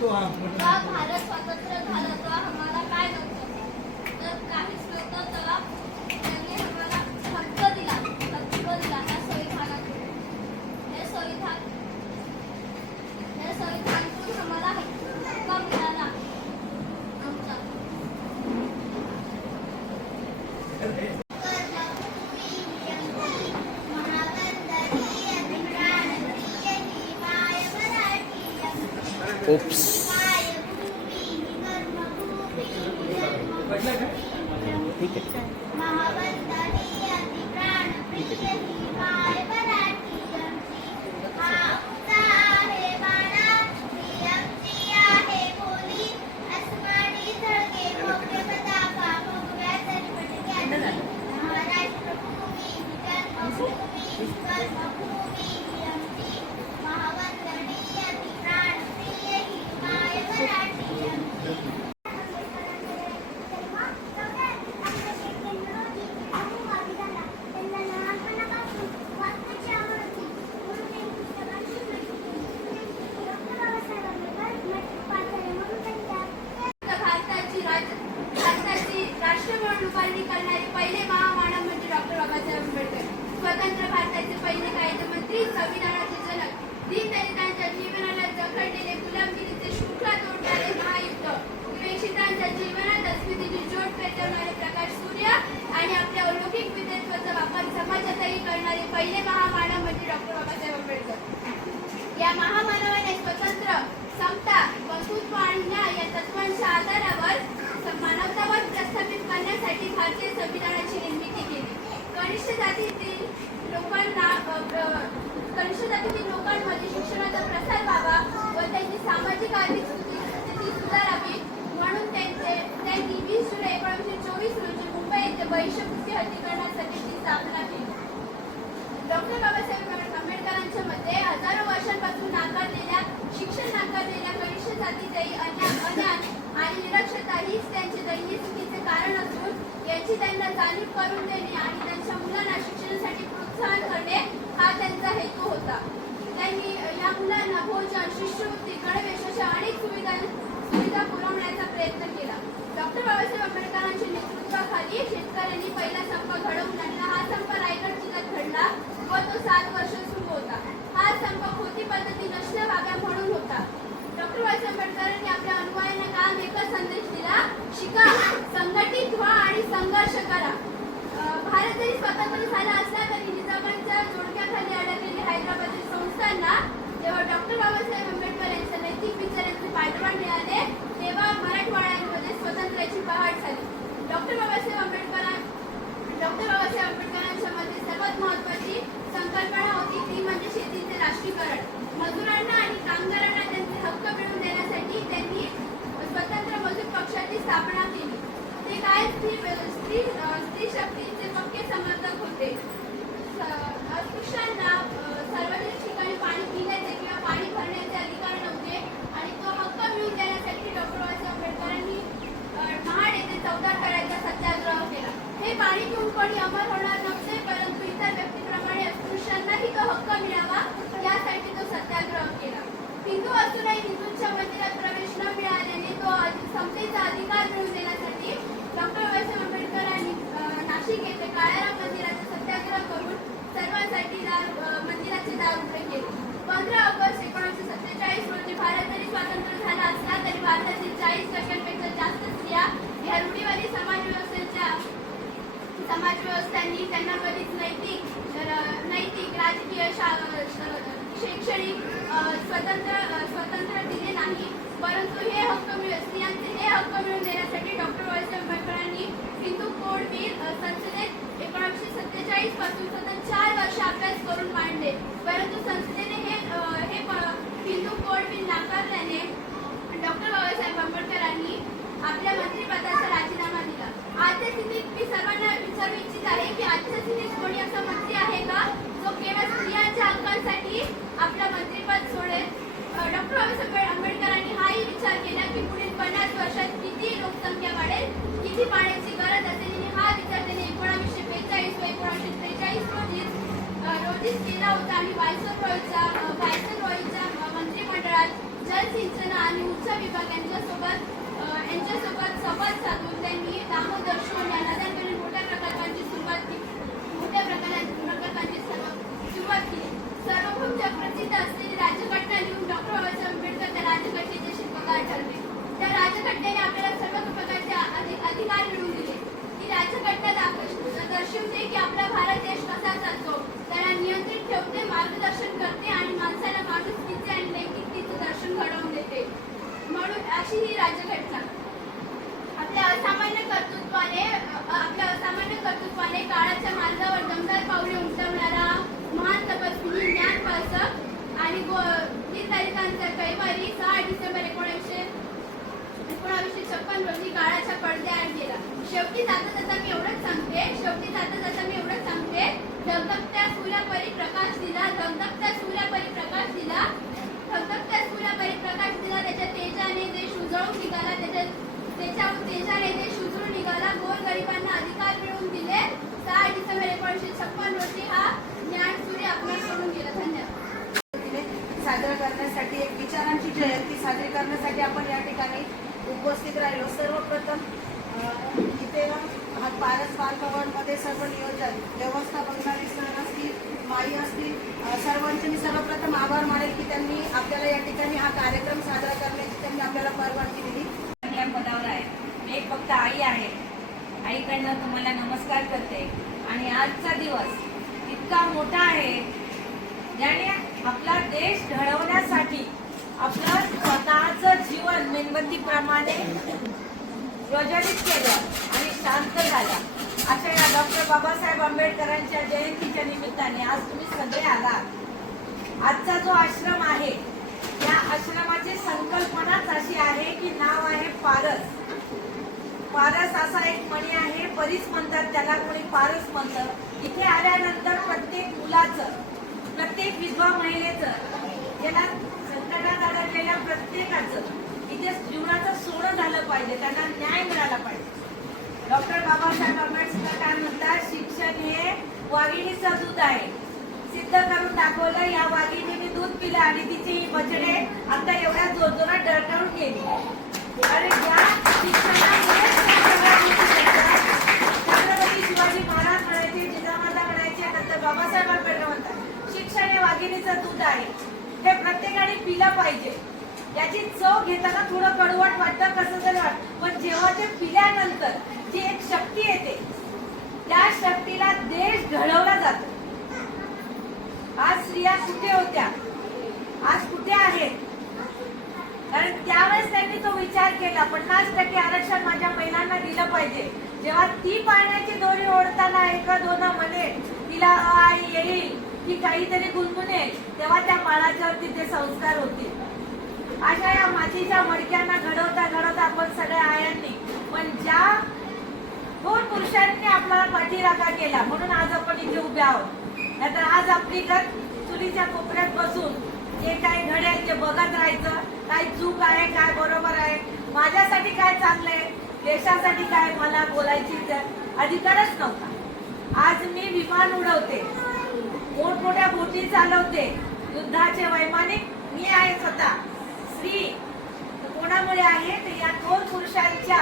भारत स्वतंत्र झाला तेव्हा आम्हाला काय नव्हतं, तर काहीच नव्हतं. तेव्हा त्यांनी आम्हाला हक्क दिला ह्या संविधानातून. हे संविधानातून आम्हाला हक्क मिळाला आमचा. ओप्स ठीक आहे. उभारणी करणारे पहिले महामानव म्हणजे डॉक्टर बाबासाहेब आंबेडकर. स्वतंत्र भारताचे पहिले कायदेमंत्री, संविधानाचे जनक, दीनदलितांच्या जीवनाला जखडलेले, गुलामगिरीचे शृंखला तोडणारे महायुद्ध, प्रेषितांच्या जीवनात अस्मितेची ज्योत पेटवणारे प्रकाश सूर्य आणि आपल्या अलौकिक विद्वत्तेचा वापर समाजातही करणारे पहिले महामानव म्हणजे डॉक्टर बाबासाहेब आंबेडकर. या महामानवाने स्वतंत्र, समता, बंधुत्व आणि न्याय या तत्वांच्या आधारावर मानवतावाद प्रस्थापित करण्यासाठी भारतीय संविधानाची निर्मिती केली. कनिष्ठ जातीतील लोकांमध्ये शिक्षणाचा प्रसार व्हावा व त्यांची सामाजिक आर्थिक स्थिती सुधारावी म्हणून त्यांनी 20 जुलै 1924 रोजी मुंबई येथे बहिष्कृती अधिकरणासमितीची स्थापना केली. डॉक्टर बाबासाहेब आंबेडकरांच्या मते हजारो वर्षांपासून शिक्षण नाकारलेल्या कनिष्ठ जातीतही अज्ञान आणि निरक्षरता हीच त्यांचे दैनिक चुकीचे कारण असून याची त्यांना जाणीव करून देणे आणि त्यांच्या मुलांना शिक्षणासाठी प्रोत्साहन करणे हा त्यांचा हेतू होता. त्यांनी या मुलांना भोजन, शिष्यवृत्ती, गणवेश अशा अनेक सुविधा पुरवण्याचा प्रयत्न केला. डॉक्टर बाबासाहेब आंबेडकरांच्या नेतृत्वाखाली शेतकऱ्यांनी पहिला संप घडवून आणला. हा संप रायगड जिल्ह्यात घडला व तो 7 वर्ष सुरू होता. हा संप खोटी पद्धती नसल्या वागा म्हणून होता. डॉक्टर बाबासाहेब आंबेडकरांनी आपल्या अनुयायांना काल एकच संदेश दिला, शिका, संघटित व्हा आणि संघर्ष करा. भारत जरी स्वतंत्र झाला असला तरी निजामाच्या जोडक्याखाली अडकलेली हैदराबादी संस्थांना जेव्हा डॉक्टर बाबासाहेब आंबेडकर यांच्या नैतिक विचारांचे पाठबळ मिळाले तेव्हा मराठवाड्यामध्ये स्वातंत्र्याची पहाट झाली. डॉक्टर बाबासाहेब आंबेडकरांच्या मध्ये सर्वात महत्त्वाची संकल्पना होती ती म्हणजे शेतीचे राष्ट्रीयकरण. मजुरांना आणि कामगारांना त्यांचे हक्क मिळवून देण्यासाठी त्यांनी स्वतंत्र मजूर पक्षाची स्थापना केली. ते काय स्त्री शक्तीचे पक्के समर्थक होते. अस्पृश्यांना सार्वजनिक ठिकाणी पाणी पिण्याचे किंवा पाणी भरण्याचे अधिकार नव्हते आणि तो हक्क मिळवून देण्यासाठी डॉक्टर बाबासाहेब आंबेडकरांनी महाड येथे 14 तळ्याचा सत्याग्रह केला. हे पाणी पिऊन कोणी अमर होणार नव्हते, परंतु इतर व्यक्तीप्रमाणे अस्पृश्यांनाही तो हक्क मिळावा यासाठी तो सत्याग्रह केला. हिंदू असूनही हिंदूंच्या मंदिरात प्रवेश न मिळाल्याने तो समतेचा अधिकार मिळवून देण्यासाठी डॉक्टर बाबासाहेब आंबेडकरांनी नाशिक येथे काळाराम मंदिराचा सत्याग्रह करून सर्वांसाठी मंदिराचे दार उघडे केले. 15 ऑगस्ट 1947 रोजी भारत जरी स्वातंत्र्य झाला असला तरी भारतातील 40% जास्त स्त्रिया या रूढीवादी समाजव्यवस्थांनी त्यांना बरीच नैतिक, राजकीय, शैक्षणिक स्वतंत्र दिले नाही. परंतु स्त्रियांचे हे हक्क मिळवून देण्यासाठी डॉक्टर बाबासाहेब आंबेडकरांनी हिंदू कोड बिल संसदेत 1947 पासून सतत 4 वर्ष अभ्यास करून मांडले. परंतु संसदेने हे हिंदू कोड बिल नाकारल्याने डॉक्टर बाबासाहेब आंबेडकरांनी आपल्या मंत्रिपदाचा राजीनामा दिला. आजच्या स्थितीत मी सर्वांना विचारू इच्छित आहे की आजच्या स्थितीत कोणी असा मंत्री आहे का जो केवळ स्त्रियांच्या हक्कांसाठी आपलं मंत्रिपद सोडेल? डॉक्टर बाबासाहेब आंबेडकरांनी हाही विचार केला की पुढील 50 वर्षात किती लोकसंख्या वाढेल, किती पाण्याची गरज असेल आणि हा विचार त्यांनी 1942 व 1943 रोजीच केला होता आणि व्हायसरॉयच्या मंत्रिमंडळात जलसिंचन आणि उच्च राज्यघटनेने आपल्याला सर्व प्रकारचे अधिकार मिळवून दिले. ही राज्यघटना दर्शवते की आपला भारत देश कसा चालतो, त्याला नियंत्रित ठेवते, मार्गदर्शन करते आणि माणसाला माणुसकीचे आणि नैतिकतेचे दर्शन घडवून देते. म्हणून अशी ही राज्यघटना आपल्या असामान्य कर्तृत्वाने काळाच्या मार्गावर दमदार पावले उमटवणारा महान तपस्वी, ज्ञानपासक आणि दलितांचा कैवारी 6 डिसेंबर 1956 रोजी काळाच्या पडद्याआड गेला. शेवटी जाता जाता मी एवढंच सांगते, धगधगत्या सूर्यापरी प्रकाश दिला, त्याच्या तेजाने देश उजळून निघाला, त्याच्या तेजाने देश उजळून निघाला, गोरगरिबांना अधिकार मिळवून दिले. 6 डिसेंबर 1956 रोजी हा ज्ञानसूर्य आपल्याकडून गेला. धन्यवाद. साजरा करण्यासाठी एक विचारांची जयंती साजरी करण्यासाठी आपण या ठिकाणी उपस्थित राहिलो. सर्वप्रथम इथे पारस बालभवनमध्ये सर्व नियोजन व्यवस्था बघणारी सर असतील, माई असतील, सर्वांचे मी सर्वप्रथम आभार मानेल की त्यांनी आपल्याला या ठिकाणी हा कार्यक्रम साजरा करण्याची त्यांनी आपल्याला परवानगी दिली. चांगल्या पदावर आहे. मी एक फक्त आई आहे. आईकडनं तुम्हाला नमस्कार करते. आणि आजचा दिवस इतका मोठा आहे ज्याने आपला देश घडवण्यासाठी आपलं स्वतःचं जीवन मेणबत्तीप्रमाणे प्रज्वलित केलं आणि शांत झालं. अशा या डॉक्टर बाबासाहेब आंबेडकरांच्या जयंतीच्या निमित्ताने आज तुम्ही सगळे आलात. आजचा जो आश्रम आहे या आश्रमाची संकल्पनाच अशी आहे की नाव आहे पारस. पारस असा एक म्हणी आहे, परीस म्हणतात त्याला, कोणी पारस म्हणतं. इथे आल्यानंतर प्रत्येक मुलाचं, प्रत्येक विधवा महिलेचं, ज्याला संकटात अडकलेल्या प्रत्येकाचं इथे जीवनाचं सोनं झालं पाहिजे, त्यांना न्याय मिळाला पाहिजे. डॉक्टर बाबासाहेब आंबेडकर काय म्हणतात, शिक्षण हे वाघिणीचं दूध आहे. सिद्ध करून दाखवलं. या वाघिणीने दूध पिलं आणि तिची ही बछडे आता एवढ्या जोरजोरात डरकाळून गेली. आणि ज्या शिक्षणामुळे छत्रपती शिवाजी महाराज म्हणायचे, जिजामाता म्हणायचे, नंतर बाबासाहेब आंबेडकर म्हणतात शिक्षण हे वाघिणीचं दूध आहे, हे प्रत्येकाने पिलं पाहिजे. याची चव घेताना थोडं कडवट वाटतं, कसं तरी वाटतं, पण जेव्हा ते पिल्यानंतर जी एक शक्ती येते, त्या शक्तीला देश घडवला जातो. आज स्त्रिया कुठे होत्या, आज कुठे आहेत? कारण त्यावेळेस त्यांनी तो विचार केला 50% आरक्षण माझ्या महिलांना दिलं पाहिजे. जेव्हा ती पाण्याची दोरी ओढताना एका दोन म्हणे तिला आई येईल, ती काहीतरी गुणगुणेल, तेव्हा त्या बाळाच्यावरती ते संस्कार होतील. अशा या मातीच्या मडक्यांना घडवता घडवता आपण सगळ्या आयांनी, पण ज्या दोन पुरुषांनी आपल्याला पाठीराखा केला म्हणून आज आपण इथे उभे आहोत. नाहीतर आज आपली घर चुलीच्या कोपऱ्यात बसून जे काय घडेल ते बघत राहायचं, काय चूक आहे, काय बरोबर आहे, माझ्यासाठी काय चांगलंय, देशासाठी काय, मला बोलायची अधिकारच नव्हता. आज मी विमान उडवते, मोठमोठ्या बोटी चालवते, युद्धाचे वैमानिक मी आहे स्वतः. स्त्री कोणामुळे आहे तर या दोन पुरुषांच्या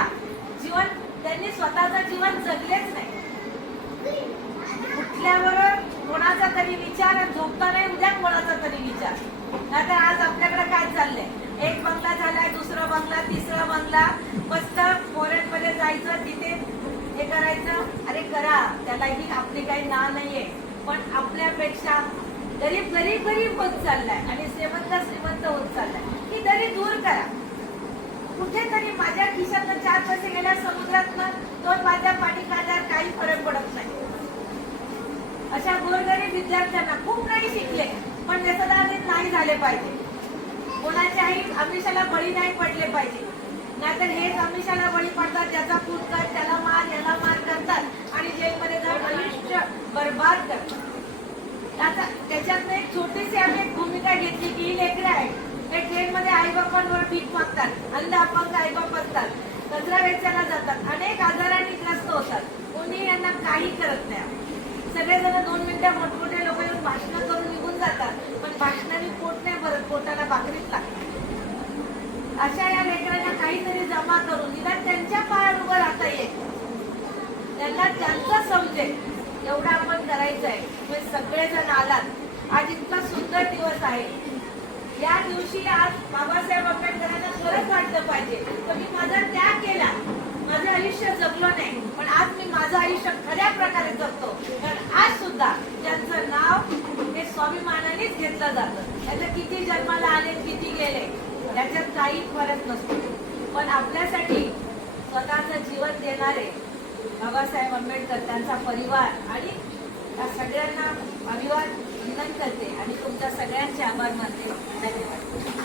जीवन, त्यांनी स्वतःचं जीवन जगलेच नाही. उठल्याबरोबर कोणाचा तरी विचार, झोपताना उद्या कोणाचा तरी विचार. नाहीतर आज आपल्याकडे काय चाललंय, एक बंगला झालाय, दुसरा बंगला, तिसरा बंगला, मस्त फॉरेन मध्ये जायचं, तिथे हे करायचं. अरे करा, त्यालाही आपली काही ना नाहीये, पण आपल्यापेक्षा गरीब गरीब गरीब होत चाललाय आणि श्रीमंत श्रीमंत होत चाललाय. ही दरी दूर करा. कुठेतरी माझ्या खिशातनं 4 पैसे गेल्या, समुद्रातनं 2 बादल्या पाणी काढल्यावर काही फरक पडत नाही. अशा गोरगरीब विद्यार्थ्यांना खूप काही शिकले पण व्यसनाधीन नाही झाले पाहिजे. कोणाच्याही आमिषाला बळी नाही पडले पाहिजे. नाहीतर हेच आमिषाला बळी पडतात, त्याचा खून कर, त्याला मार, याला मार करतात आणि जेलमध्ये जाऊन आयुष्य बर्बाद करतात. त्याच्यातनं एक छोटीशी आम्ही एक भूमिका घेतली की ही लेकरं आहेत, ते ट्रेनमध्ये आईबापांवर भीक मागतात, अंध अपंग आईबाप असतात, कचरा वेचायला जातात, अनेक आजारांनी ग्रस्त होतात, कोणी यांना काही करत नाही. सगळेजण 2 मिनिटं मोठमोठे लोक येऊन भाषण करून निघून जातात, पण भाषणाने पोट नाही भरत, पोटाला भाकरीच लागतात. अशा या लेकरांना काहीतरी जमा करून निदान त्यांच्या पायावर उभं राहता येईल, त्यांना त्यांचं समजेल एवढं आपण करायचं आहे. तुम्ही सगळेजण आलात. आज इतका सुंदर दिवस आहे. या दिवशी आज बाबासाहेब आंबेडकरांना खरंच वाटलं पाहिजे तर मी माझा त्याग केला, माझं आयुष्य जगलो नाही, पण आज मी माझं आयुष्य खऱ्या प्रकारे जगतो. कारण आज सुद्धा ज्यांचं नाव हे स्वाभिमानानेच घेतलं जातं, त्याचं किती जन्माला आले किती गेले त्याच्यात काही फरक नसतो, पण आपल्यासाठी स्वतःचं जीवन देणारे बाबासाहेब आंबेडकर, त्यांचा परिवार आणि या सगळ्यांना अभिवादन करते आणि तुमच्या सगळ्यांचे आभार मानते. धन्यवाद.